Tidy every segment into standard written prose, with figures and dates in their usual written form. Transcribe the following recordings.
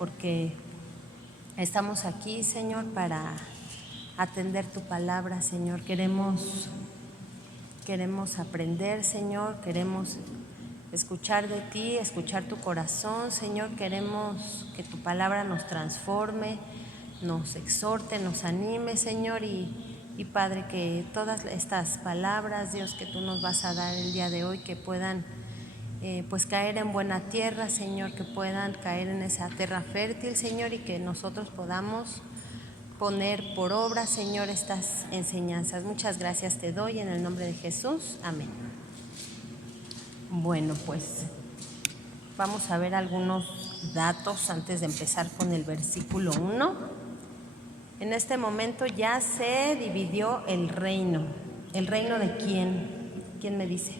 porque estamos aquí, Señor, para atender tu palabra, Señor. Queremos aprender, Señor, queremos escuchar de ti, escuchar tu corazón, Señor. Queremos que tu palabra nos transforme, nos exhorte, nos anime, Señor, y Padre, que todas estas palabras, Dios, que tú nos vas a dar el día de hoy, que puedan pues caer en buena tierra, Señor, que puedan caer en esa tierra fértil, Señor, y que nosotros podamos poner por obra, Señor, estas enseñanzas. Muchas gracias te doy en el nombre de Jesús. Amén. Bueno, pues vamos a ver algunos datos antes de empezar con el versículo 1. En este momento ya se dividió el reino. ¿El reino de quién? ¿Quién me dice?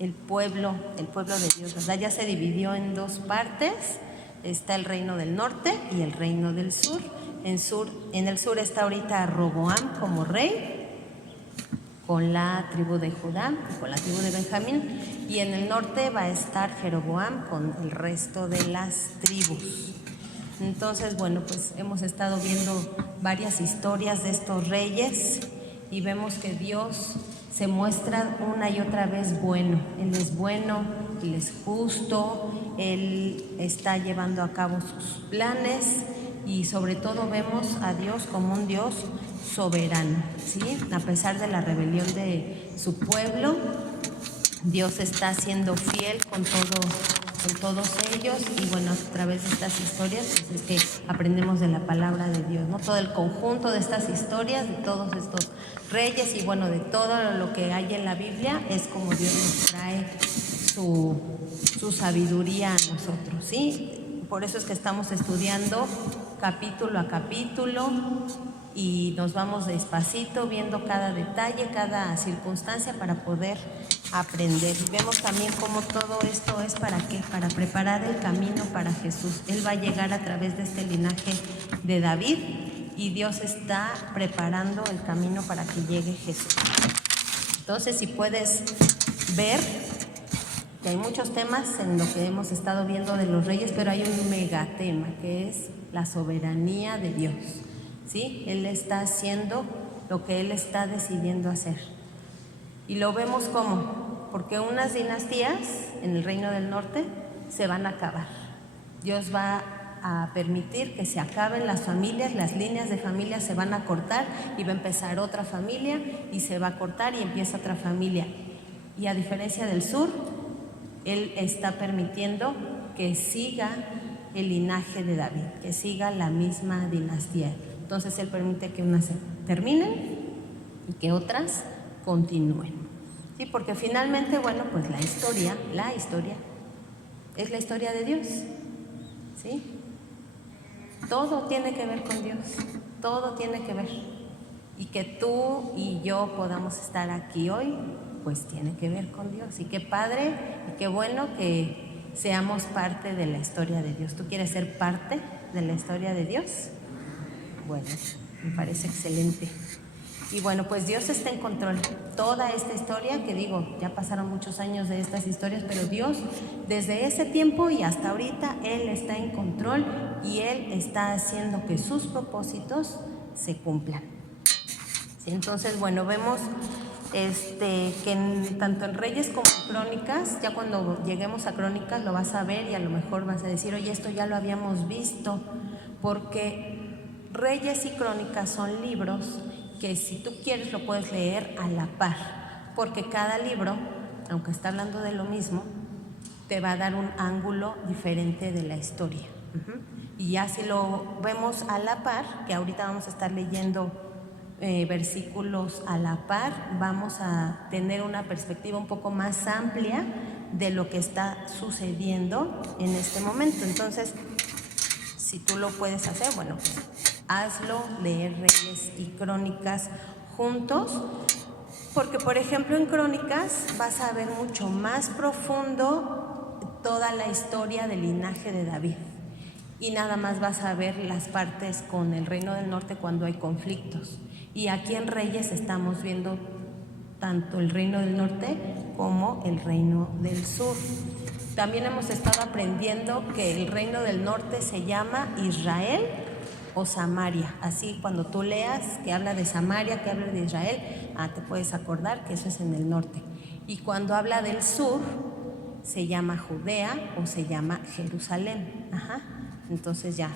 El pueblo de Dios, ¿verdad? Ya se dividió en dos partes. Está el reino del norte y el reino del sur. En el sur está ahorita Roboam como rey, con la tribu de Judá y con la tribu de Benjamín. Y en el norte va a estar Jeroboam con el resto de las tribus. Entonces, bueno, pues hemos estado viendo varias historias de estos reyes y vemos que Dios se muestra una y otra vez bueno. Él es bueno, Él es justo, Él está llevando a cabo sus planes y sobre todo vemos a Dios como un Dios soberano, ¿sí? A pesar de la rebelión de su pueblo, Dios está siendo fiel con todos ellos y bueno, a través de estas historias pues es que aprendemos de la palabra de Dios, ¿no? Todo el conjunto de estas historias, de todos estos reyes y bueno, de todo lo que hay en la Biblia es como Dios nos trae su sabiduría a nosotros, ¿sí? Por eso es que estamos estudiando capítulo a capítulo y nos vamos despacito viendo cada detalle, cada circunstancia para poder aprender. Y vemos también cómo todo esto es ¿para qué? Para preparar el camino para Jesús. Él va a llegar a través de este linaje de David y Dios está preparando el camino para que llegue Jesús. Entonces, si puedes ver que hay muchos temas en lo que hemos estado viendo de los reyes, pero hay un megatema que es la soberanía de Dios, ¿sí? Él está haciendo lo que Él está decidiendo hacer. Y lo vemos como, porque unas dinastías en el reino del norte se van a acabar. Dios va a permitir que se acaben las familias, las líneas de familia se van a cortar y va a empezar otra familia y se va a cortar y empieza otra familia. Y a diferencia del sur, Él está permitiendo que siga el linaje de David, que siga la misma dinastía. Entonces Él permite que unas se terminen y que otras continúen. Sí, porque finalmente, bueno, pues la historia es la historia de Dios, ¿sí? Todo tiene que ver con Dios, todo tiene que ver. Y que tú y yo podamos estar aquí hoy, pues tiene que ver con Dios. Y qué padre y qué bueno que seamos parte de la historia de Dios. ¿Tú quieres ser parte de la historia de Dios? Bueno, me parece excelente. Y bueno, pues Dios está en control. Toda esta historia, que digo, ya pasaron muchos años de estas historias, pero Dios desde ese tiempo y hasta ahorita, Él está en control y Él está haciendo que sus propósitos se cumplan. ¿Sí? Entonces, bueno, vemos que tanto en Reyes como en Crónicas, ya cuando lleguemos a Crónicas lo vas a ver y a lo mejor vas a decir, oye, esto ya lo habíamos visto, porque Reyes y Crónicas son libros que si tú quieres lo puedes leer a la par, porque cada libro, aunque está hablando de lo mismo, te va a dar un ángulo diferente de la historia. Y ya si lo vemos a la par, que ahorita vamos a estar leyendo versículos a la par, vamos a tener una perspectiva un poco más amplia de lo que está sucediendo en este momento. Entonces, si tú lo puedes hacer, bueno, pues hazlo, leer Reyes y Crónicas juntos, porque por ejemplo en Crónicas vas a ver mucho más profundo toda la historia del linaje de David y nada más vas a ver las partes con el reino del norte cuando hay conflictos. Y aquí en Reyes estamos viendo tanto el reino del norte como el reino del sur. También hemos estado aprendiendo que el reino del norte se llama Israel o Samaria. Así cuando tú leas que habla de Samaria, que habla de Israel, te puedes acordar que eso es en el norte. Y cuando habla del sur, se llama Judea o se llama Jerusalén. Entonces ya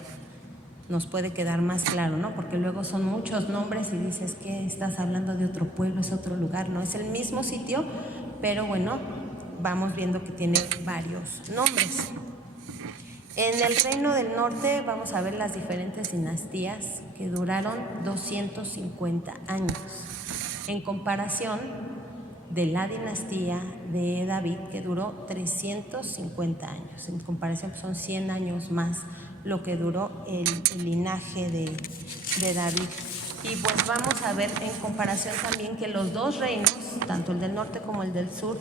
nos puede quedar más claro, ¿no? Porque luego son muchos nombres y dices que estás hablando de otro pueblo, es otro lugar. No, es el mismo sitio, pero bueno, vamos viendo que tiene varios nombres. En el reino del norte vamos a ver las diferentes dinastías que duraron 250 años, en comparación de la dinastía de David, que duró 350 años. En comparación, pues son 100 años más lo que duró el linaje de David. Y pues vamos a ver en comparación también que los dos reinos, tanto el del norte como el del sur,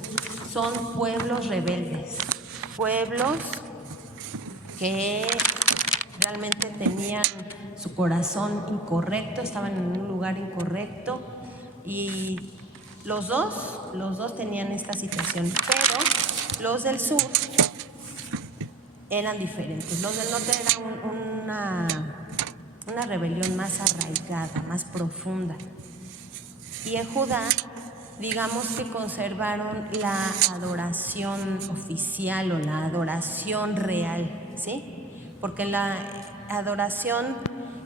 son pueblos rebeldes, pueblos que realmente tenían su corazón incorrecto, estaban en un lugar incorrecto, y los dos tenían esta situación, pero los del sur eran diferentes. Los del norte era una rebelión más arraigada, más profunda. Y en Judá, digamos que conservaron la adoración oficial o la adoración real, ¿sí? Porque en la adoración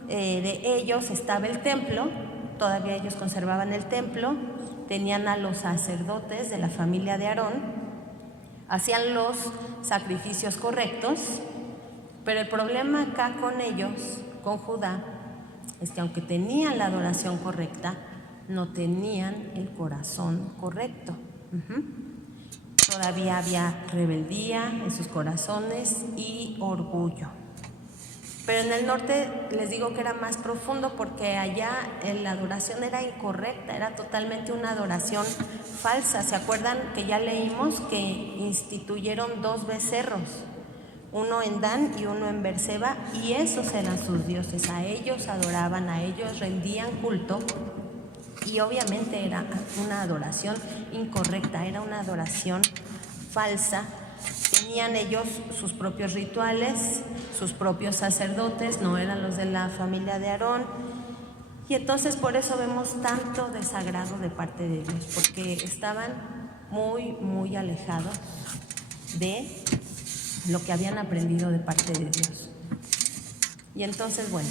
de ellos estaba el templo, todavía ellos conservaban el templo, tenían a los sacerdotes de la familia de Aarón, hacían los sacrificios correctos, pero el problema acá con ellos, con Judá, es que aunque tenían la adoración correcta, no tenían el corazón correcto. Todavía había rebeldía en sus corazones y orgullo. Pero en el norte les digo que era más profundo, porque allá la adoración era incorrecta, era totalmente una adoración falsa. ¿Se acuerdan que ya leímos que instituyeron 2 becerros? Uno en Dan y uno en Berseba, y esos eran sus dioses. A ellos adoraban, a ellos rendían culto, y obviamente era una adoración incorrecta, era una adoración falsa. Tenían ellos sus propios rituales, sus propios sacerdotes, no eran los de la familia de Aarón. Y entonces por eso vemos tanto desagrado de parte de Dios, porque estaban muy, muy alejados de lo que habían aprendido de parte de Dios. Y entonces, bueno,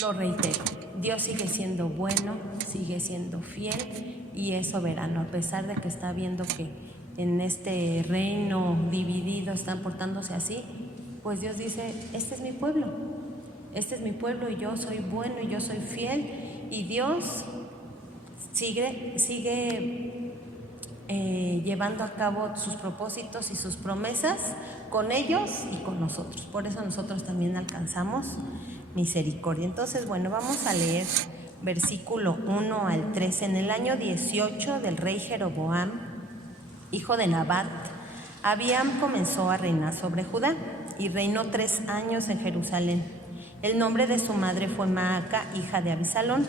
lo reitero, Dios sigue siendo bueno, sigue siendo fiel y es soberano, a pesar de que está viendo que en este reino dividido están portándose así. Pues Dios dice, este es mi pueblo y yo soy bueno y yo soy fiel, y Dios sigue llevando a cabo sus propósitos y sus promesas con ellos y con nosotros. Por eso nosotros también alcanzamos misericordia. Entonces, bueno, vamos a leer versículo 1 al 3. En el año 18 del rey Jeroboam, hijo de Nabat, Abiam comenzó a reinar sobre Judá y reinó 3 años en Jerusalén. El nombre de su madre fue Maaca, hija de Abisalón,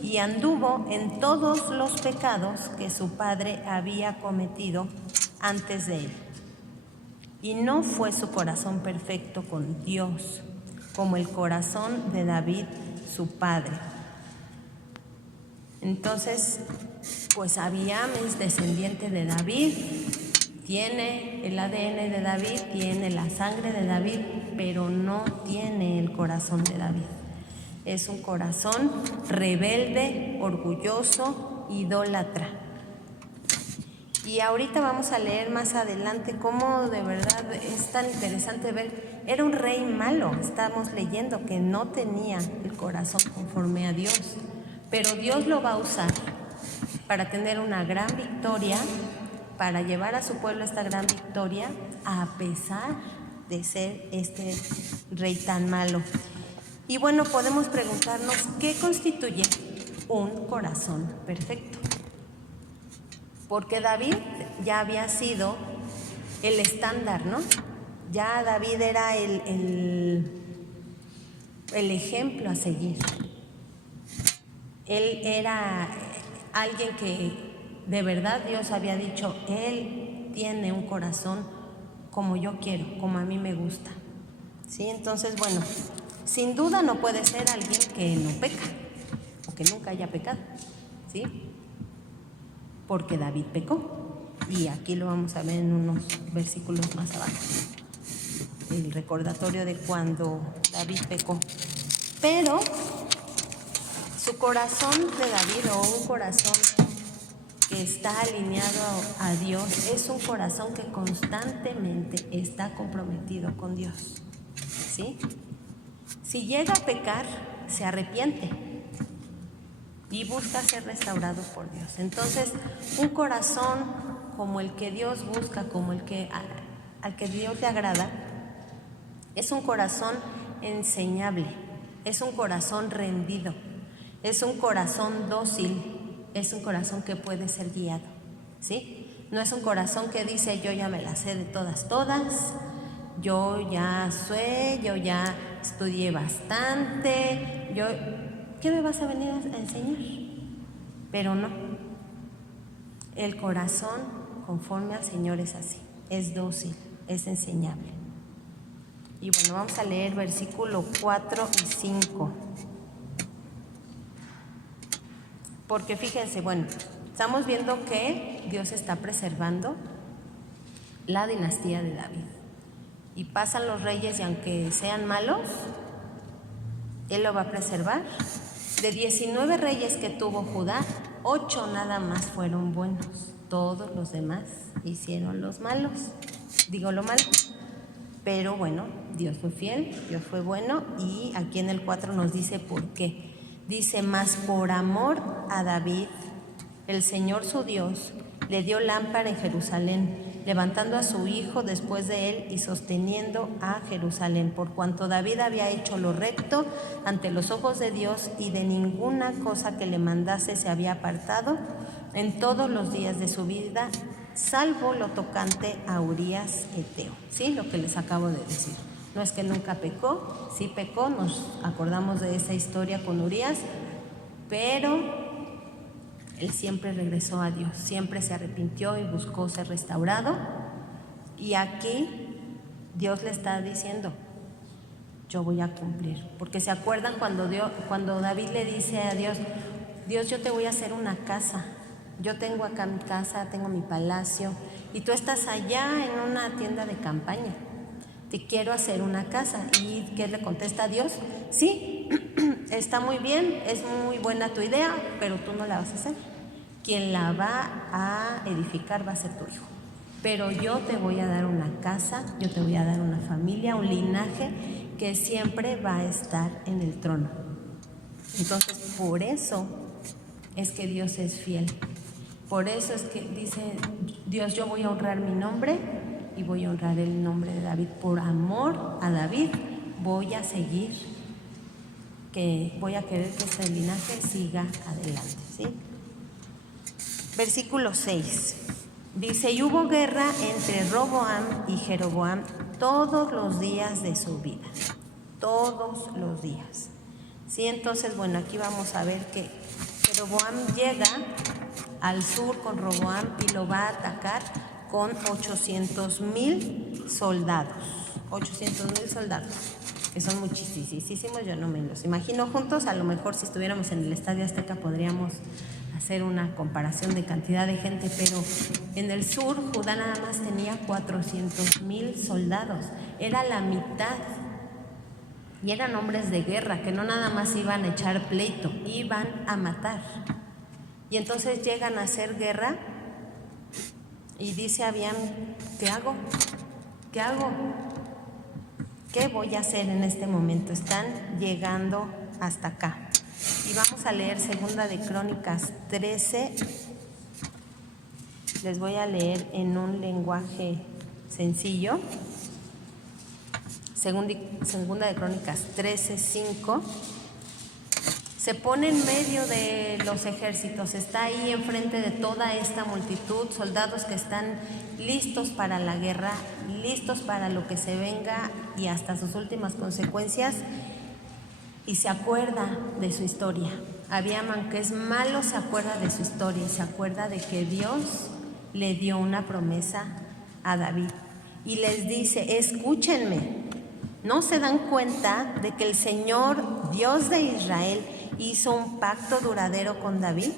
y anduvo en todos los pecados que su padre había cometido antes de él. Y no fue su corazón perfecto con Dios, como el corazón de David, su padre. Entonces, pues Abiam es descendiente de David, tiene el ADN de David, tiene la sangre de David, pero no tiene el corazón de David. Es un corazón rebelde, orgulloso, idólatra. Y ahorita vamos a leer más adelante cómo de verdad es tan interesante ver. Era un rey malo, estamos leyendo que no tenía el corazón conforme a Dios, pero Dios lo va a usar para tener una gran victoria, para llevar a su pueblo esta gran victoria, a pesar de ser este rey tan malo. Y bueno, podemos preguntarnos, ¿qué constituye un corazón perfecto? Porque David ya había sido el estándar, ¿no? Ya David era el ejemplo a seguir. Él era alguien que de verdad Dios había dicho, él tiene un corazón como yo quiero, como a mí me gusta. ¿Sí? Entonces, bueno, sin duda no puede ser alguien que no peca o que nunca haya pecado, ¿sí? Porque David pecó, y aquí lo vamos a ver en unos versículos más abajo, el recordatorio de cuando David pecó. Pero su corazón de David, o un corazón que está alineado a Dios, es un corazón que constantemente está comprometido con Dios, ¿sí? Si llega a pecar, se arrepiente y busca ser restaurado por Dios. Entonces, un corazón como el que Dios busca, como el que al que Dios le agrada, es un corazón enseñable, es un corazón rendido, es un corazón dócil, es un corazón que puede ser guiado, ¿sí? No es un corazón que dice yo ya me la sé de todas, yo ya sé, yo ya estudié bastante, ¿qué me vas a venir a enseñar? Pero no, el corazón conforme al Señor es así, es dócil, es enseñable. Y bueno, vamos a leer versículo 4 y 5. Porque fíjense, bueno, estamos viendo que Dios está preservando la dinastía de David. Y pasan los reyes y aunque sean malos, Él lo va a preservar. De 19 reyes que tuvo Judá, 8 nada más fueron buenos. Todos los demás hicieron lo malo. Pero bueno, Dios fue fiel, Dios fue bueno, y aquí en el 4 nos dice por qué. Dice, mas por amor a David, el Señor su Dios le dio lámpara en Jerusalén, levantando a su hijo después de él y sosteniendo a Jerusalén, por cuanto David había hecho lo recto ante los ojos de Dios, y de ninguna cosa que le mandase se había apartado en todos los días de su vida, salvo lo tocante a Urías Eteo. ¿Sí? Lo que les acabo de decir. No es que nunca pecó, sí pecó, nos acordamos de esa historia con Urías, pero él siempre regresó a Dios, siempre se arrepintió y buscó ser restaurado. Y aquí Dios le está diciendo, yo voy a cumplir. Porque se acuerdan cuando David le dice a Dios, Dios, yo te voy a hacer una casa. Yo tengo acá mi casa, tengo mi palacio, y tú estás allá en una tienda de campaña. Te quiero hacer una casa. ¿Y qué le contesta a Dios? Sí, está muy bien, es muy buena tu idea, pero tú no la vas a hacer. Quien la va a edificar va a ser tu hijo. Pero yo te voy a dar una casa, yo te voy a dar una familia, un linaje que siempre va a estar en el trono. Entonces, por eso es que Dios es fiel. Por eso es que dice Dios, yo voy a honrar mi nombre y voy a honrar el nombre de David. Por amor a David voy a seguir, voy a querer que ese linaje siga adelante, ¿sí? Versículo 6 dice, y hubo guerra entre Roboam y Jeroboam todos los días de su vida, todos los días. Sí, entonces, bueno, aquí vamos a ver que Jeroboam llega al sur con Roboam y lo va a atacar con 800,000 soldados. 800,000 soldados, que son muchísimos, yo no me los imagino juntos. A lo mejor si estuviéramos en el Estadio Azteca podríamos hacer una comparación de cantidad de gente, pero en el sur Judá nada más tenía 400,000 soldados, era la mitad. Y eran hombres de guerra, que no nada más iban a echar pleito, iban a matar. Y entonces llegan a hacer guerra y dice Abiam, ¿qué hago? ¿Qué hago? ¿Qué voy a hacer en este momento? Están llegando hasta acá. Y vamos a leer Segunda de Crónicas 13. Les voy a leer en un lenguaje sencillo. Segunda de Crónicas 13:5. Se pone en medio de los ejércitos, está ahí enfrente de toda esta multitud, soldados que están listos para la guerra, listos para lo que se venga y hasta sus últimas consecuencias, y se acuerda de su historia. Abiam, aunque es malo, se acuerda de su historia y se acuerda de que Dios le dio una promesa a David. y les dice: escúchenme. ¿No se dan cuenta de que el Señor, Dios de Israel, hizo un pacto duradero con David?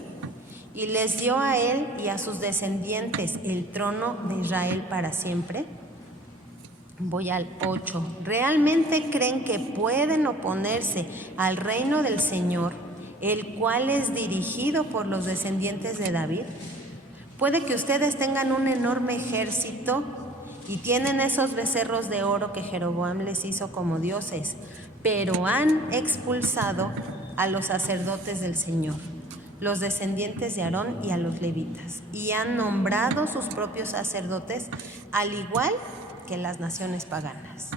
Y les dio a él y a sus descendientes el trono de Israel para siempre. Voy al 8. ¿Realmente creen que pueden oponerse al reino del Señor, el cual es dirigido por los descendientes de David? Puede que ustedes tengan un enorme ejército y tienen esos becerros de oro que Jeroboam les hizo como dioses, pero han expulsado a los sacerdotes del Señor, los descendientes de Aarón, y a los levitas, y han nombrado sus propios sacerdotes, al igual que las naciones paganas.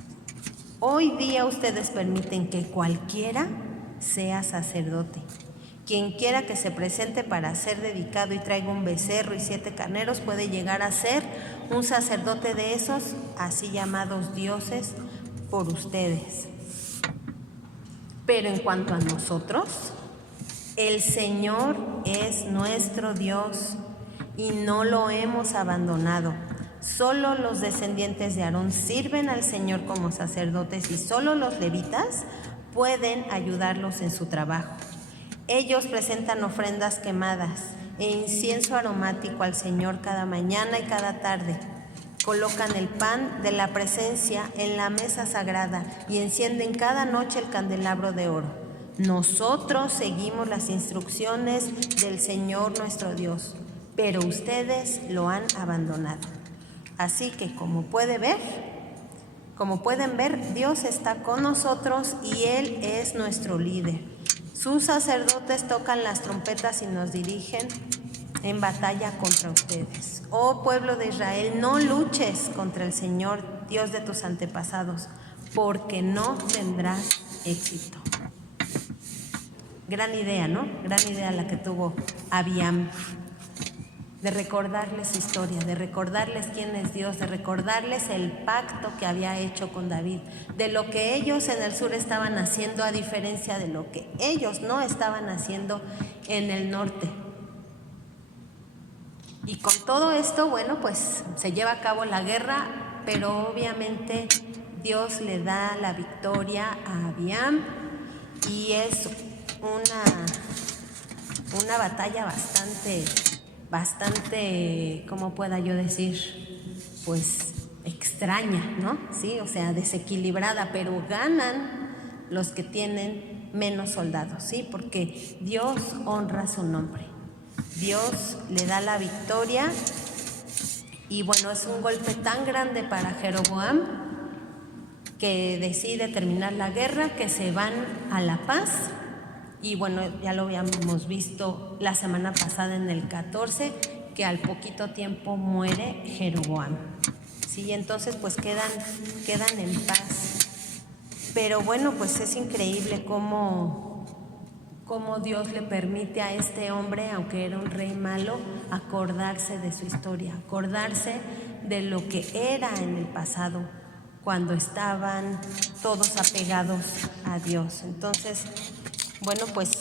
Hoy día ustedes permiten que cualquiera sea sacerdote. Quien quiera que se presente para ser dedicado y traiga un becerro y 7 carneros puede llegar a ser un sacerdote de esos así llamados dioses por ustedes. Pero en cuanto a nosotros, el Señor es nuestro Dios y no lo hemos abandonado. Solo los descendientes de Aarón sirven al Señor como sacerdotes y solo los levitas pueden ayudarlos en su trabajo. Ellos presentan ofrendas quemadas e incienso aromático al Señor cada mañana y cada tarde. Colocan el pan de la presencia en la mesa sagrada y encienden cada noche el candelabro de oro. Nosotros seguimos las instrucciones del Señor nuestro Dios, pero ustedes lo han abandonado. Así que como pueden ver, Dios está con nosotros y Él es nuestro líder. Sus sacerdotes tocan las trompetas y nos dirigen en batalla contra ustedes. Oh pueblo de Israel, no luches contra el Señor, Dios de tus antepasados, porque no tendrás éxito. Gran idea, ¿no? Gran idea la que tuvo Abiam, de recordarles su historia, de recordarles quién es Dios, de recordarles el pacto que había hecho con David, de lo que ellos en el sur estaban haciendo a diferencia de lo que ellos no estaban haciendo en el norte. Y con todo esto, bueno, pues se lleva a cabo la guerra, pero obviamente Dios le da la victoria a Abiam y es una batalla bastante, ¿cómo pueda yo decir? Pues extraña, ¿no? Sí, o sea, desequilibrada, pero ganan los que tienen menos soldados, ¿sí? Porque Dios honra su nombre. Dios le da la victoria y bueno, es un golpe tan grande para Jeroboam que decide terminar la guerra, que se van a la paz. Y bueno, ya lo habíamos visto la semana pasada en el 14, que al poquito tiempo muere Jeroboam. Sí, entonces pues quedan en paz. Pero bueno, pues es increíble cómo Dios le permite a este hombre, aunque era un rey malo, acordarse de su historia, acordarse de lo que era en el pasado, cuando estaban todos apegados a Dios. Entonces, bueno, pues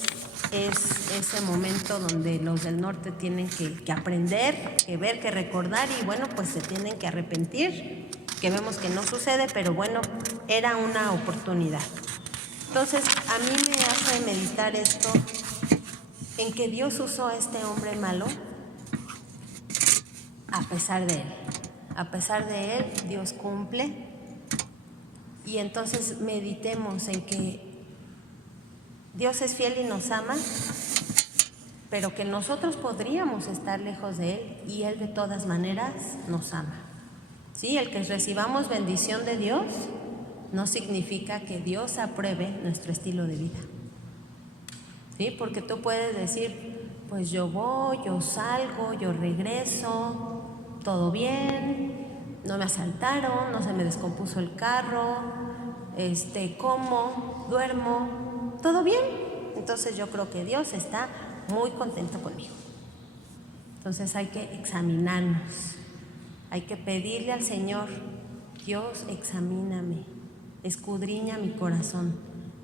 es ese momento donde los del norte tienen que aprender, que ver, que recordar y bueno, pues se tienen que arrepentir, que vemos que no sucede, pero bueno, era una oportunidad. Entonces, a mí me hace meditar esto, en que Dios usó a este hombre malo a pesar de él. A pesar de él, Dios cumple. Y entonces meditemos en que Dios es fiel y nos ama, pero que nosotros podríamos estar lejos de Él y Él de todas maneras nos ama. Sí, el que recibamos bendición de Dios no significa que Dios apruebe nuestro estilo de vida. Sí, porque tú puedes decir, pues yo voy, yo salgo, yo regreso, todo bien, no me asaltaron, no se me descompuso el carro, como, duermo, todo bien. Entonces yo creo que Dios está muy contento conmigo. Entonces hay que examinarnos, hay que pedirle al Señor: Dios, examíname, escudriña mi corazón.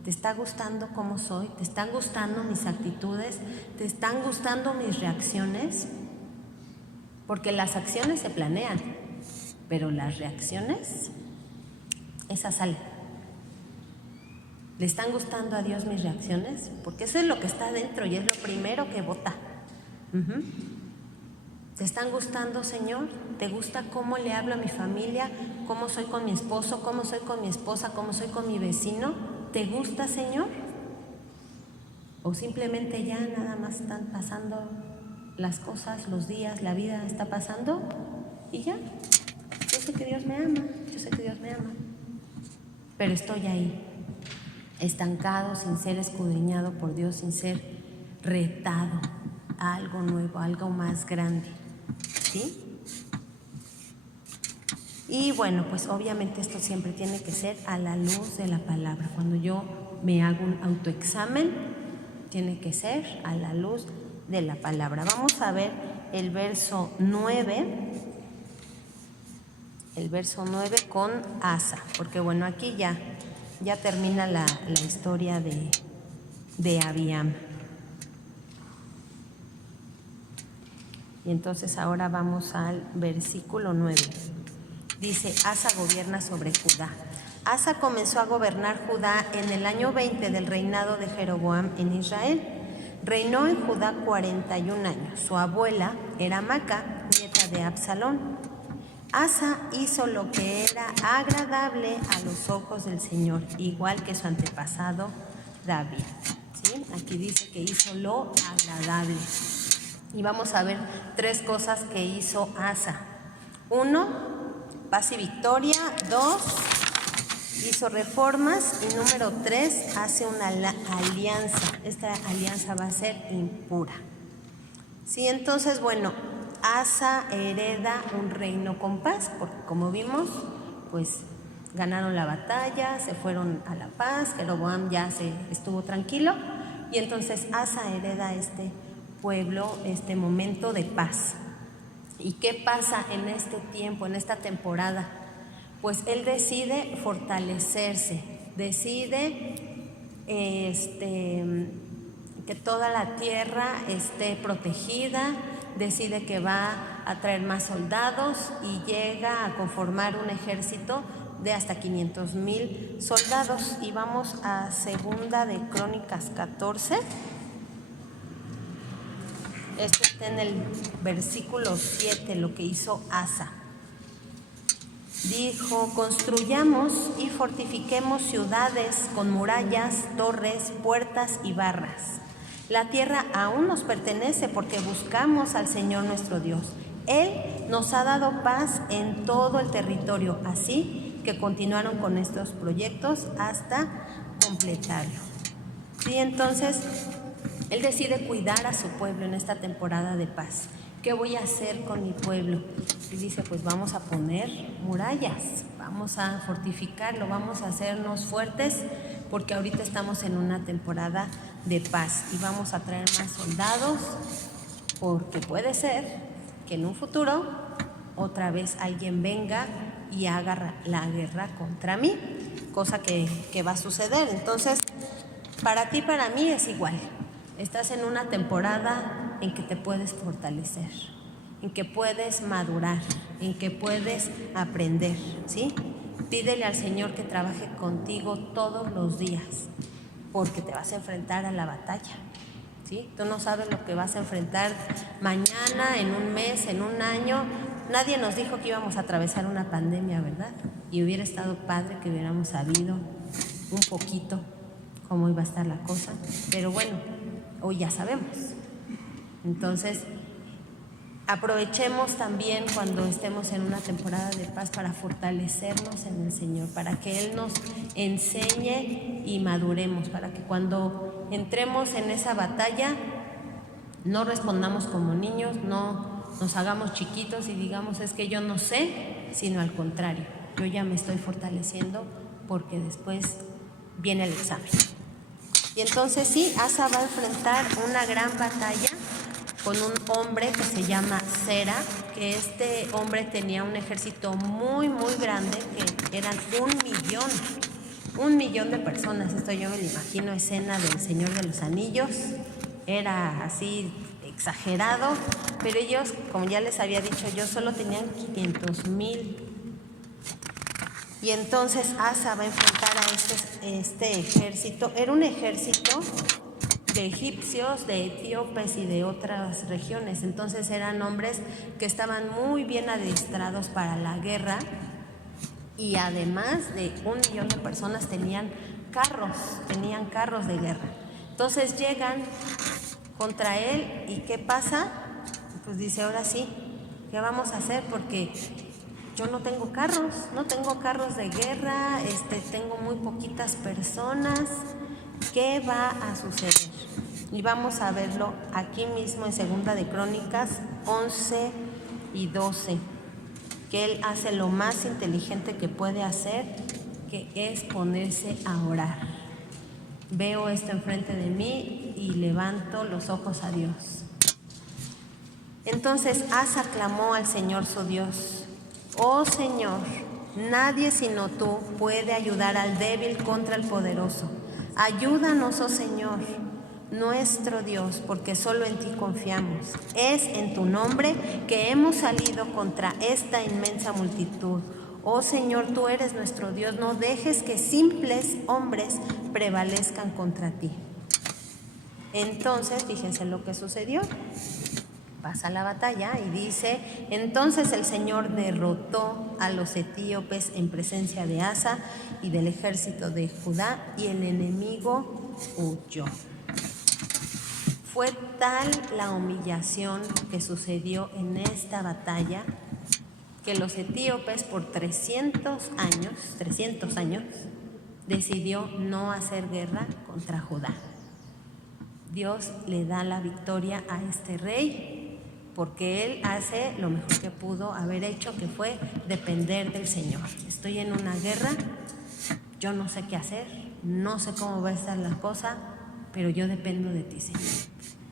¿Te está gustando cómo soy? ¿Te están gustando mis actitudes? ¿Te están gustando mis reacciones? Porque las acciones se planean, pero las reacciones, esas salen. ¿Le están gustando a Dios mis reacciones? Porque eso es lo que está dentro y es lo primero que vota. ¿Te están gustando, Señor? ¿Te gusta cómo le hablo a mi familia? ¿Cómo soy con mi esposo? ¿Cómo soy con mi esposa? ¿Cómo soy con mi vecino? ¿Te gusta, Señor? ¿O simplemente ya nada más están pasando las cosas, los días, la vida está pasando y ya? Yo sé que Dios me ama, yo sé que Dios me ama, pero estoy ahí, estancado, sin ser escudriñado por Dios, sin ser retado a algo nuevo, a algo más grande, ¿sí? Y bueno, pues obviamente esto siempre tiene que ser a la luz de la palabra. Cuando yo me hago un autoexamen, tiene que ser a la luz de la palabra. Vamos a ver el verso 9. El verso 9 con Asa, porque bueno, aquí ya termina la historia de Abiam. Y entonces ahora vamos al versículo 9. Dice, Asa gobierna sobre Judá. Asa comenzó a gobernar Judá en el año 20 del reinado de Jeroboam en Israel. Reinó en Judá 41 años. Su abuela era Maca, nieta de Absalón. Asa hizo lo que era agradable a los ojos del Señor, igual que su antepasado David. ¿Sí? Aquí dice que hizo lo agradable. Y vamos a ver 3 cosas que hizo Asa. 1, paz y victoria. 2, hizo reformas. Y número 3, hace una alianza. Esta alianza va a ser impura. Sí, entonces, bueno, Asa hereda un reino con paz, porque como vimos, pues ganaron la batalla, se fueron a la paz, Jeroboam ya estuvo tranquilo, y entonces Asa hereda este pueblo, este momento de paz. ¿Y qué pasa en este tiempo, en esta temporada? Pues él decide fortalecerse, decide que toda la tierra esté protegida, decide que va a traer más soldados y llega a conformar un ejército de hasta 500,000 soldados. Y vamos a Segunda de Crónicas 14. Esto está en el versículo 7, lo que hizo Asa. Dijo, construyamos y fortifiquemos ciudades con murallas, torres, puertas y barras. La tierra aún nos pertenece porque buscamos al Señor nuestro Dios. Él nos ha dado paz en todo el territorio, así que continuaron con estos proyectos hasta completarlo. Sí, entonces, él decide cuidar a su pueblo en esta temporada de paz. ¿Qué voy a hacer con mi pueblo? Y dice, pues vamos a poner murallas, vamos a fortificarlo, vamos a hacernos fuertes, porque ahorita estamos en una temporada de paz y vamos a traer más soldados, porque puede ser que en un futuro otra vez alguien venga y haga la guerra contra mí, cosa que va a suceder. Entonces, para ti, para mí es igual. Estás en una temporada en que te puedes fortalecer, en que puedes madurar, en que puedes aprender, ¿sí? Pídele al Señor que trabaje contigo todos los días, porque te vas a enfrentar a la batalla, ¿sí? Tú no sabes lo que vas a enfrentar mañana, en un mes, en un año. Nadie nos dijo que íbamos a atravesar una pandemia, ¿verdad? Y hubiera estado padre que hubiéramos sabido un poquito cómo iba a estar la cosa, pero bueno, hoy ya sabemos. Entonces, aprovechemos también cuando estemos en una temporada de paz para fortalecernos en el Señor, para que Él nos enseñe y maduremos, para que cuando entremos en esa batalla no respondamos como niños, no nos hagamos chiquitos y digamos es que yo no sé, sino al contrario, yo ya me estoy fortaleciendo porque después viene el examen. Y entonces sí, Asa va a enfrentar una gran batalla con un hombre que se llama Sera, que este hombre tenía un ejército muy, muy grande, que eran 1,000,000 de personas. Esto yo me lo imagino, escena del Señor de los Anillos, era así exagerado, pero ellos, como ya les había dicho yo, solo tenían 500,000 Y entonces Asa va a enfrentar a este ejército. Era un ejército de egipcios, de etíopes y de otras regiones. Entonces eran hombres que estaban muy bien adiestrados para la guerra, y además de 1 millón de personas tenían carros de guerra. Entonces llegan contra él, y ¿qué pasa? Pues dice, ahora sí, ¿qué vamos a hacer? Porque yo no tengo carros de guerra, tengo muy poquitas personas. ¿Qué va a suceder? Y vamos a verlo aquí mismo en 2 de Crónicas 11 y 12, que él hace lo más inteligente que puede hacer, que es ponerse a orar. Veo esto enfrente de mí y levanto los ojos a Dios. Entonces Asa clamó al Señor su Dios: oh Señor, nadie sino tú puede ayudar al débil contra el poderoso. Ayúdanos, oh Señor, nuestro Dios, porque solo en ti confiamos. Es en tu nombre que hemos salido contra esta inmensa multitud. Oh Señor, tú eres nuestro Dios, no dejes que simples hombres prevalezcan contra ti. Entonces, fíjense lo que sucedió. Pasa la batalla y dice: entonces el Señor derrotó a los etíopes en presencia de Asa y del ejército de Judá, y el enemigo huyó. Fue tal la humillación que sucedió en esta batalla que los etíopes por 300 años decidió no hacer guerra contra Judá. Dios le da la victoria a este rey, porque él hace lo mejor que pudo haber hecho, que fue depender del Señor. Estoy en una guerra, yo no sé qué hacer, no sé cómo va a estar la cosa, pero yo dependo de ti, Señor.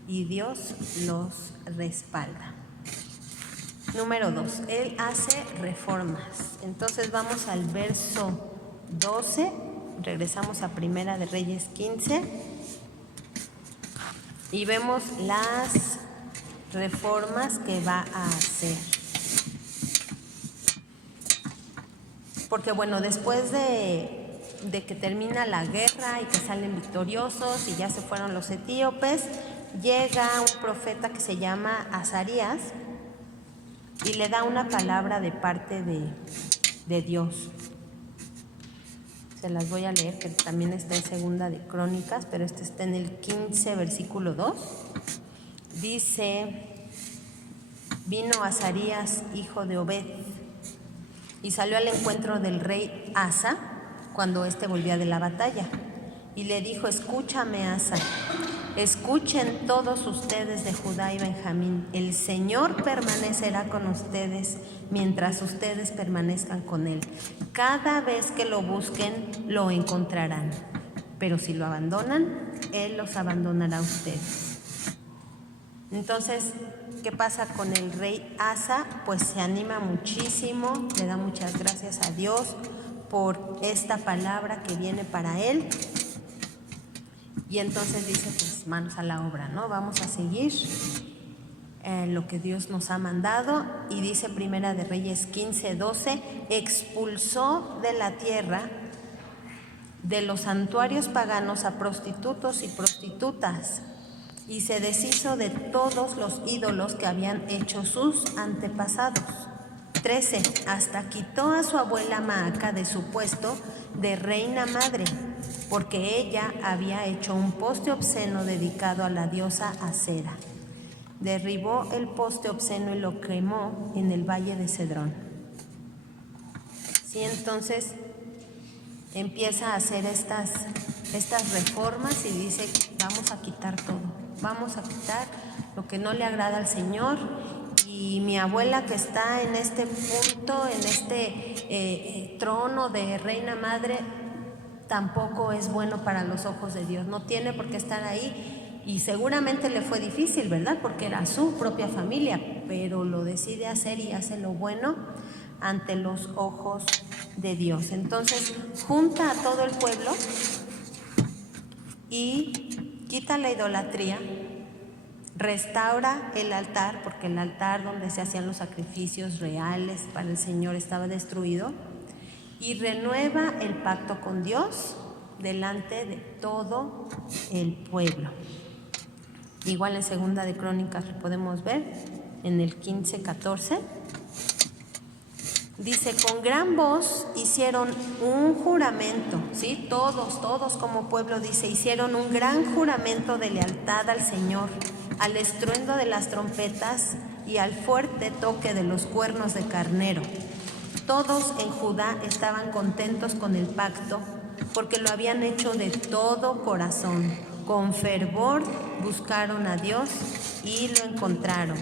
Y Dios los respalda. Número 2, él hace reformas. Entonces vamos al verso 12, regresamos a 1 de Reyes 15 y vemos las reformas que va a hacer. Porque bueno, después de que termina la guerra y que salen victoriosos y ya se fueron los etíopes, llega un profeta que se llama Azarías y le da una palabra de parte de Dios. Se las voy a leer, que también está en 2 de Crónicas, pero este está en el 15, versículo 2. Dice: vino Azarías, hijo de Obed, y salió al encuentro del rey Asa cuando éste volvía de la batalla, y le dijo: escúchame, Asa, escuchen todos ustedes de Judá y Benjamín, el Señor permanecerá con ustedes mientras ustedes permanezcan con él. Cada vez que lo busquen, lo encontrarán, pero si lo abandonan, él los abandonará a ustedes. Entonces, ¿qué pasa con el rey Asa? Pues se anima muchísimo, le da muchas gracias a Dios por esta palabra que viene para él. Y entonces dice, pues manos a la obra, ¿no? Vamos a seguir lo que Dios nos ha mandado. Y dice 1 de Reyes 15, 12, expulsó de la tierra de los santuarios paganos a prostitutos y prostitutas, y se deshizo de todos los ídolos que habían hecho sus antepasados. 13, hasta quitó a su abuela Maaca de su puesto de reina madre, porque ella había hecho un poste obsceno dedicado a la diosa Acera. Derribó el poste obsceno y lo quemó en el valle de Cedrón. Sí, entonces empieza a hacer estas reformas y dice: vamos a quitar todo. Vamos a quitar lo que no le agrada al Señor. Y mi abuela, que está en este punto, en este trono de reina madre, tampoco es bueno para los ojos de Dios. No tiene por qué estar ahí, y seguramente le fue difícil, ¿verdad? Porque era su propia familia, pero lo decide hacer y hace lo bueno ante los ojos de Dios. Entonces junta a todo el pueblo y quita la idolatría, restaura el altar, porque el altar donde se hacían los sacrificios reales para el Señor estaba destruido, y renueva el pacto con Dios delante de todo el pueblo. Igual en Segunda de Crónicas lo podemos ver en el 15:14. Dice, con gran voz hicieron un juramento, ¿sí? Todos como pueblo, dice, hicieron un gran juramento de lealtad al Señor, al estruendo de las trompetas y al fuerte toque de los cuernos de carnero. Todos en Judá estaban contentos con el pacto, porque lo habían hecho de todo corazón. Con fervor buscaron a Dios y lo encontraron.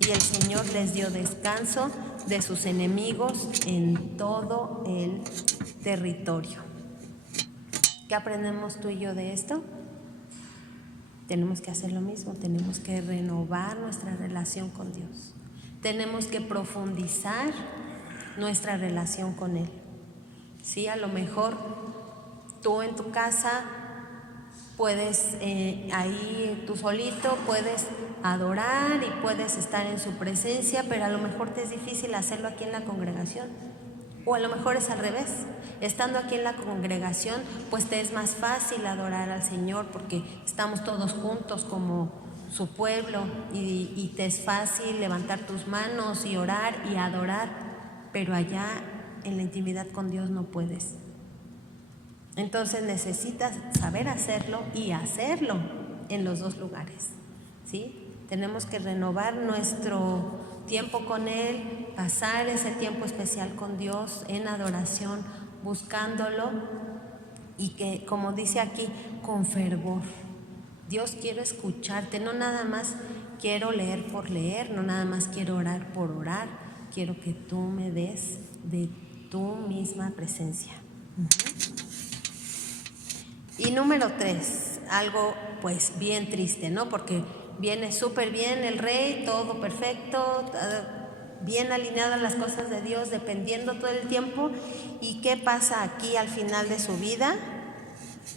Y el Señor les dio descanso de sus enemigos en todo el territorio. ¿Qué aprendemos tú y yo de esto? Tenemos que hacer lo mismo, tenemos que renovar nuestra relación con Dios. Tenemos que profundizar nuestra relación con Él. Sí, a lo mejor tú en tu casa puedes, ahí tú solito puedes adorar y puedes estar en su presencia, pero a lo mejor te es difícil hacerlo aquí en la congregación. O a lo mejor es al revés. Estando aquí en la congregación, pues te es más fácil adorar al Señor porque estamos todos juntos como su pueblo y te es fácil levantar tus manos y orar y adorar, pero allá en la intimidad con Dios no puedes. Entonces necesitas saber hacerlo y hacerlo en los dos lugares, ¿sí? Tenemos que renovar nuestro tiempo con Él, pasar ese tiempo especial con Dios en adoración, buscándolo y que, como dice aquí, con fervor. Dios, quiero escucharte, no nada más quiero leer por leer, no nada más quiero orar por orar, quiero que tú me des de tu misma presencia. Y número 3, algo pues bien triste, ¿no? Porque viene súper bien el rey, todo perfecto, bien alineadas las cosas de Dios, dependiendo todo el tiempo. ¿Y qué pasa aquí al final de su vida?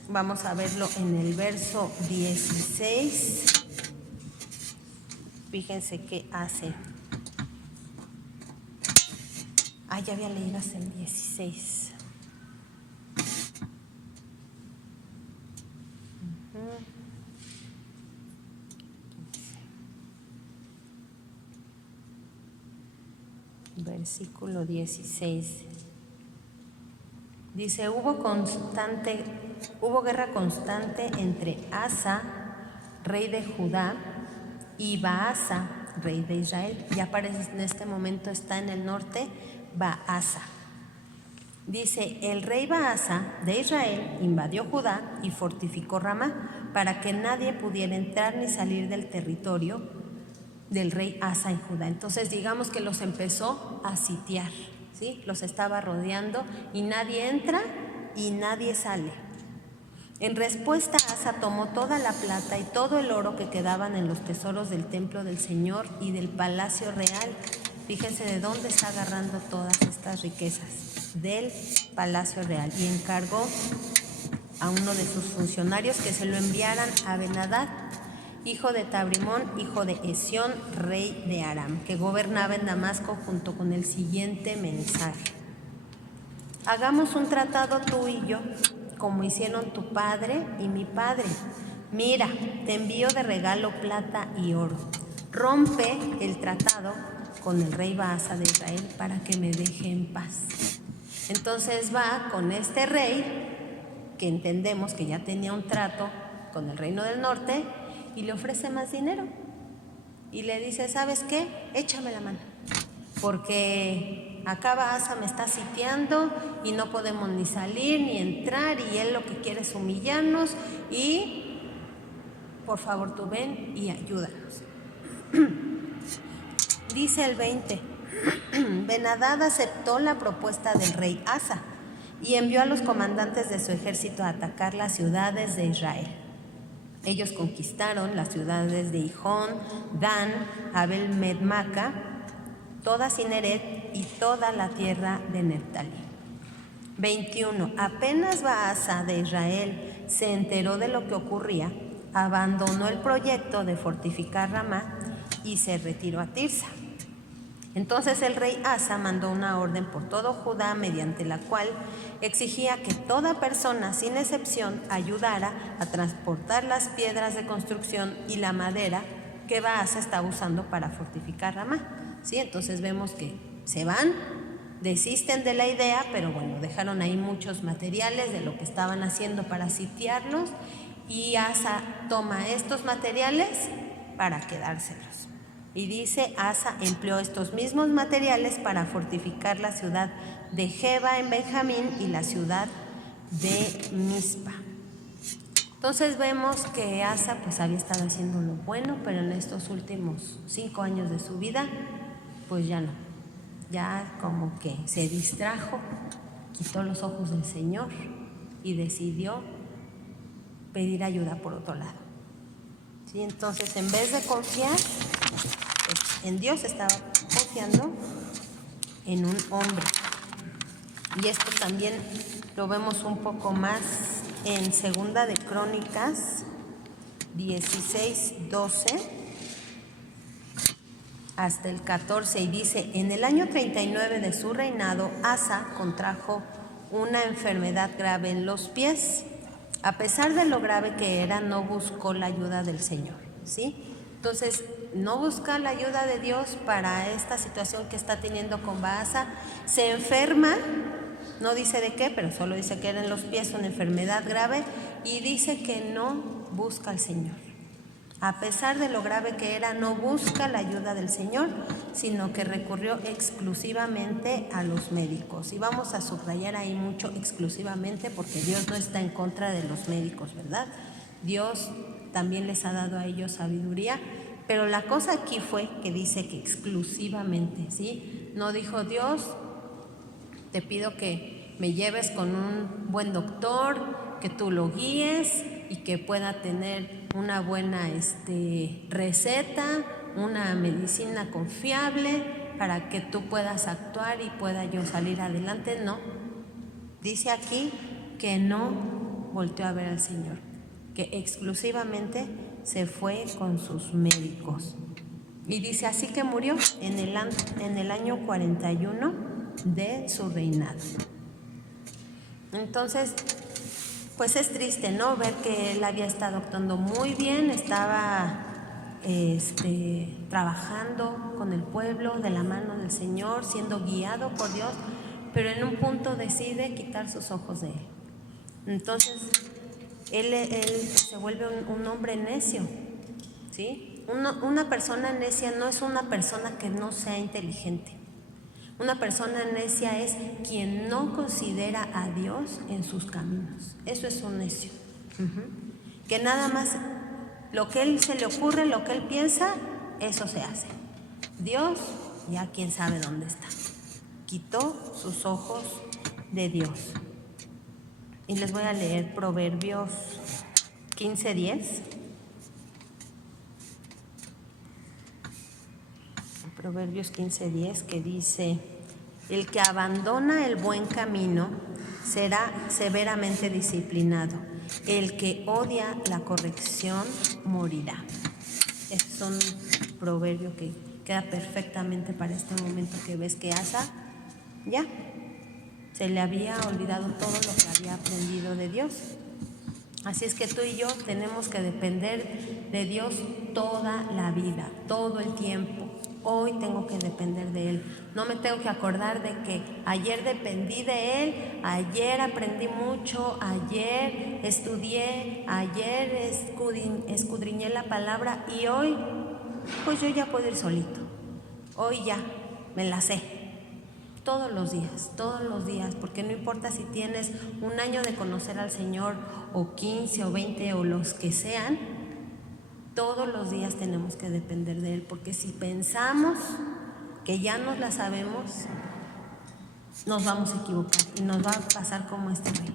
Vamos a verlo en el verso 16. Fíjense qué hace. Ya había leído hasta el 16. Versículo 16. Dice, hubo guerra constante entre Asa, rey de Judá, y Baasa, rey de Israel. Ya aparece en este momento, está en el norte, Baasa. Dice, el rey Baasa de Israel invadió Judá y fortificó Ramá para que nadie pudiera entrar ni salir del territorio del rey Asa en Judá. Entonces digamos que los empezó a sitiar, ¿sí? Los estaba rodeando y nadie entra y nadie sale. En respuesta, Asa tomó toda la plata y todo el oro que quedaban en los tesoros del templo del Señor y del palacio real. Fíjense de dónde está agarrando todas estas riquezas, del palacio real, y encargó a uno de sus funcionarios que se lo enviaran a Ben-Hadad, hijo de Tabrimón, hijo de Esión, rey de Aram, que gobernaba en Damasco, junto con el siguiente mensaje: hagamos un tratado tú y yo, como hicieron tu padre y mi padre. Mira, te envío de regalo plata y oro. Rompe el tratado con el rey Baasa de Israel para que me deje en paz. Entonces va con este rey, que entendemos que ya tenía un trato con el reino del norte, y le ofrece más dinero. Y le dice, ¿sabes qué? Échame la mano, porque acá Baasa me está sitiando y no podemos ni salir ni entrar, y él lo que quiere es humillarnos, y por favor tú ven y ayúdanos. Dice el 20, Ben-Hadad aceptó la propuesta del rey Asa y envió a los comandantes de su ejército a atacar las ciudades de Israel. Ellos conquistaron las ciudades de Hijón, Dan, Abel-Med-Maca, toda Cineret y toda la tierra de Neftalí. 21. Apenas Baasa de Israel se enteró de lo que ocurría, abandonó el proyecto de fortificar Ramá y se retiró a Tirsa. Entonces el rey Asa mandó una orden por todo Judá mediante la cual exigía que toda persona, sin excepción, ayudara a transportar las piedras de construcción y la madera que Baasa estaba usando para fortificar Ramá. ¿Sí? Entonces vemos que se van, desisten de la idea, pero bueno, dejaron ahí muchos materiales de lo que estaban haciendo para sitiarlos, y Asa toma estos materiales para quedárselos. Y dice, Asa empleó estos mismos materiales para fortificar la ciudad de Geba en Benjamín y la ciudad de Mizpa. Entonces vemos que Asa pues había estado haciendo lo bueno, pero en estos últimos 5 años de su vida pues ya no. Ya como que se distrajo, quitó los ojos del Señor y decidió pedir ayuda por otro lado. ¿Sí? Entonces en vez de confiar en Dios, estaba confiando en un hombre. Y esto también lo vemos un poco más en Segunda de Crónicas 16:12 hasta el 14, y dice: en el año 39 de su reinado, Asa contrajo una enfermedad grave en los pies. A pesar de lo grave que era, no buscó la ayuda del Señor, ¿sí? Entonces, no busca la ayuda de Dios para esta situación que está teniendo con Baasa. Se enferma, no dice de qué, pero solo dice que era en los pies, una enfermedad grave, y dice que no busca al Señor. A pesar de lo grave que era, no busca la ayuda del Señor, sino que recurrió exclusivamente a los médicos. Y vamos a subrayar ahí mucho exclusivamente, porque Dios no está en contra de los médicos, ¿verdad? Dios también les ha dado a ellos sabiduría, pero la cosa aquí fue que dice que exclusivamente, ¿sí? No dijo: Dios, te pido que me lleves con un buen doctor, que tú lo guíes y que pueda tener una buena receta, una medicina confiable para que tú puedas actuar y pueda yo salir adelante. No, dice aquí que no volteó a ver al Señor, que exclusivamente se fue con sus médicos. Y dice, así que murió en el año 41 de su reinado. Entonces, pues es triste, ¿no? Ver que él había estado actuando muy bien, estaba trabajando con el pueblo de la mano del Señor, siendo guiado por Dios, pero en un punto decide quitar sus ojos de él. Entonces, él se vuelve un hombre necio, ¿sí? Una persona necia no es una persona que no sea inteligente. Una persona necia es quien no considera a Dios en sus caminos. Eso es un necio. Que nada más lo que él se le ocurre, lo que él piensa, eso se hace. Dios, ya quién sabe dónde está. Quitó sus ojos de Dios. Y les voy a leer Proverbios 15:10. Proverbios 15:10, que dice: el que abandona el buen camino será severamente disciplinado. El que odia la corrección morirá. Es un proverbio que queda perfectamente para este momento, que ves que Asa ya se le había olvidado todo lo que había aprendido de Dios. Así es que tú y yo tenemos que depender de Dios toda la vida, todo el tiempo. Hoy tengo que depender de Él. No me tengo que acordar de que ayer dependí de Él, ayer aprendí mucho, ayer estudié, ayer escudriñé la palabra, y hoy pues yo ya puedo ir solito. Hoy ya me la sé. Todos los días, porque no importa si tienes un año de conocer al Señor, o 15 o 20 o los que sean, todos los días tenemos que depender de Él, porque si pensamos que ya nos la sabemos, nos vamos a equivocar y nos va a pasar como este rey,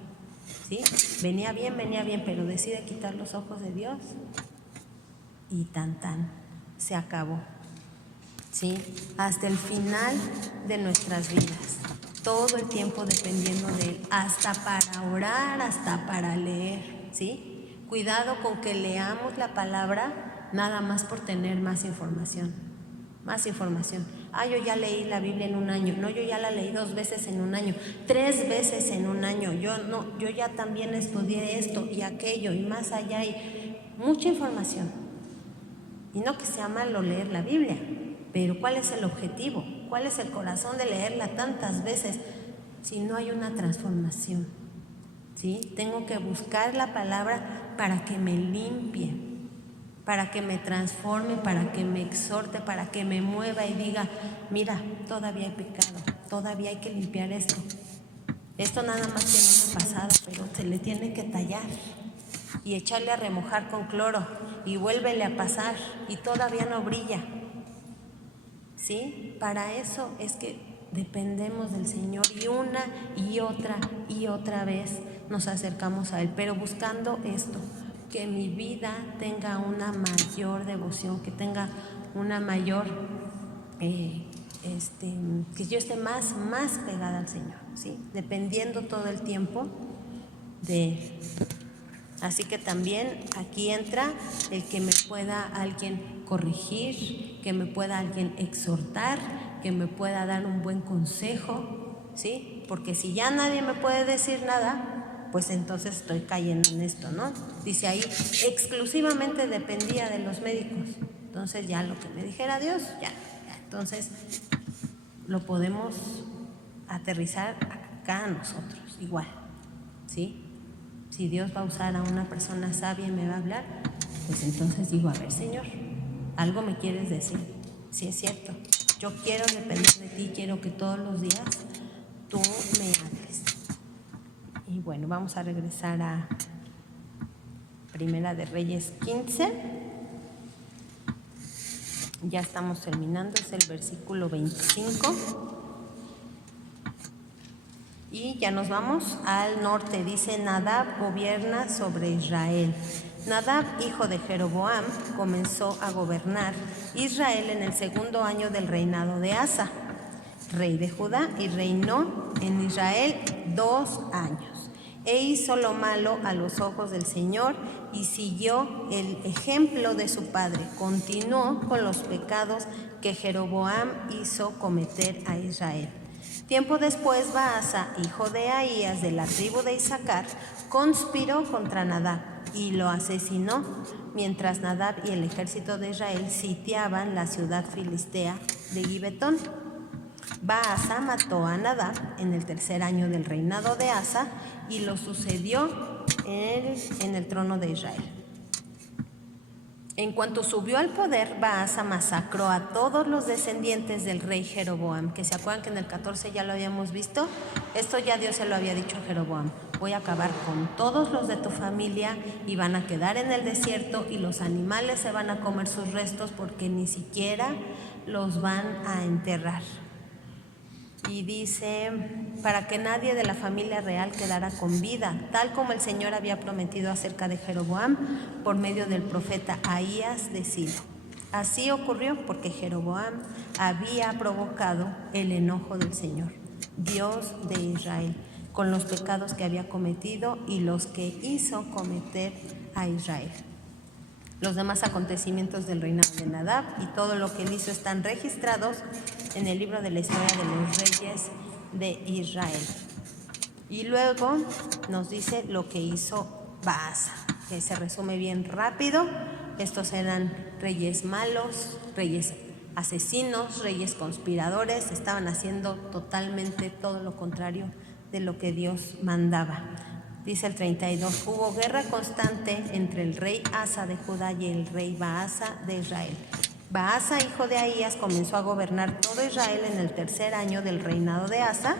¿sí? Venía bien, pero decide quitar los ojos de Dios y se acabó. ¿Sí? Hasta el final de nuestras vidas, todo el tiempo dependiendo de Él, hasta para orar, hasta para leer, ¿sí? Cuidado con que leamos la palabra nada más por tener más información. Yo ya leí la Biblia en un año. No, yo ya la leí 2 veces en un año, 3 veces en un año. Yo ya también estudié esto y aquello y más allá, y mucha información. Y no que sea malo leer la Biblia, pero ¿cuál es el objetivo? ¿Cuál es el corazón de leerla tantas veces si no hay una transformación? ¿Sí? Tengo que buscar la palabra para que me limpie, para que me transforme, para que me exhorte, para que me mueva y diga, mira, todavía hay pecado, todavía hay que limpiar esto. Esto nada más tiene una pasada, pero se le tiene que tallar y echarle a remojar con cloro y vuélvele a pasar y todavía no brilla. ¿Sí? Para eso es que dependemos del Señor, y una y otra vez nos acercamos a Él, pero buscando esto, que mi vida tenga una mayor devoción, que tenga una mayor, que yo esté más pegada al Señor, ¿sí? Dependiendo todo el tiempo de Él. Así que también aquí entra el que me pueda alguien corregir, que me pueda alguien exhortar, que me pueda dar un buen consejo, ¿sí? Porque si ya nadie me puede decir nada, pues entonces estoy cayendo en esto, ¿no? Dice ahí, exclusivamente dependía de los médicos. Entonces ya lo que me dijera Dios, ya. Entonces lo podemos aterrizar acá a nosotros, igual, ¿sí? Si Dios va a usar a una persona sabia y me va a hablar, pues entonces digo, a ver, Señor, algo me quieres decir. Sí, es cierto, yo quiero depender de ti, quiero que todos los días tú me hables. Y bueno, vamos a regresar a Primera de Reyes 15. Ya estamos terminando, es el versículo 25. Y ya nos vamos al norte. Dice, Nadab gobierna sobre Israel. Nadab, hijo de Jeroboam, comenzó a gobernar Israel en el 2.º año del reinado de Asa, rey de Judá, y reinó en Israel 2 años. E hizo lo malo a los ojos del Señor y siguió el ejemplo de su padre. Continuó con los pecados que Jeroboam hizo cometer a Israel. Tiempo después, Baasa, hijo de Ahías, de la tribu de Isaacar, conspiró contra Nadab y lo asesinó, mientras Nadab y el ejército de Israel sitiaban la ciudad filistea de Gibetón. Baasa mató a Nadab en el 3er año del reinado de Asa y lo sucedió en el trono de Israel. En cuanto subió al poder, Baasa masacró a todos los descendientes del rey Jeroboam, que se acuerdan que en el 14 ya lo habíamos visto. Esto ya Dios se lo había dicho a Jeroboam: voy a acabar con todos los de tu familia y van a quedar en el desierto y los animales se van a comer sus restos porque ni siquiera los van a enterrar. Y dice, para que nadie de la familia real quedara con vida, tal como el Señor había prometido acerca de Jeroboam por medio del profeta Ahías de Silo. Así ocurrió porque Jeroboam había provocado el enojo del Señor, Dios de Israel, con los pecados que había cometido y los que hizo cometer a Israel. Los demás acontecimientos del reinado de Nadab y todo lo que él hizo están registrados en el libro de la historia de los reyes de Israel. Y luego nos dice lo que hizo Baasa, que se resume bien rápido. Estos eran reyes malos, reyes asesinos, reyes conspiradores, estaban haciendo totalmente todo lo contrario de lo que Dios mandaba. Dice el 32, hubo guerra constante entre el rey Asa de Judá y el rey Baasa de Israel. Baasa, hijo de Ahías, comenzó a gobernar todo Israel en el 3er año del reinado de Asa,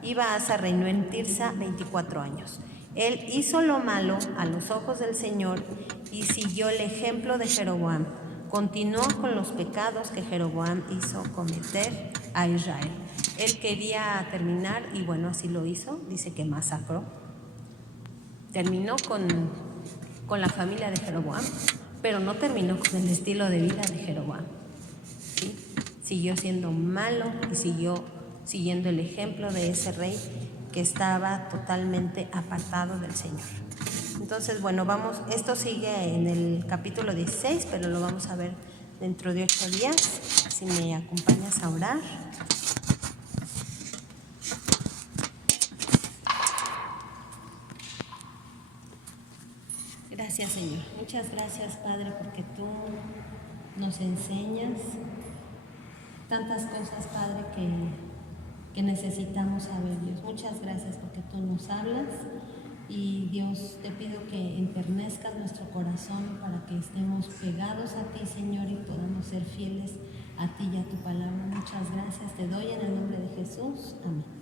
y Baasa reinó en Tirsa 24 años. Él hizo lo malo a los ojos del Señor y siguió el ejemplo de Jeroboam. Continuó con los pecados que Jeroboam hizo cometer a Israel. Él quería terminar, y bueno, así lo hizo. Dice que masacró. Terminó con la familia de Jeroboam, pero no terminó con el estilo de vida de Jeroboam, ¿sí? Siguió siendo malo y siguió siguiendo el ejemplo de ese rey que estaba totalmente apartado del Señor. Entonces, bueno, esto sigue en el capítulo 16, pero lo vamos a ver dentro de 8 días. si me acompañas a orar. Gracias, Señor. Muchas gracias, Padre, porque tú nos enseñas tantas cosas, Padre, que necesitamos saber, Dios. Muchas gracias porque tú nos hablas y, Dios, te pido que enternezcas nuestro corazón para que estemos pegados a ti, Señor, y podamos ser fieles a ti y a tu palabra. Muchas gracias te doy en el nombre de Jesús. Amén.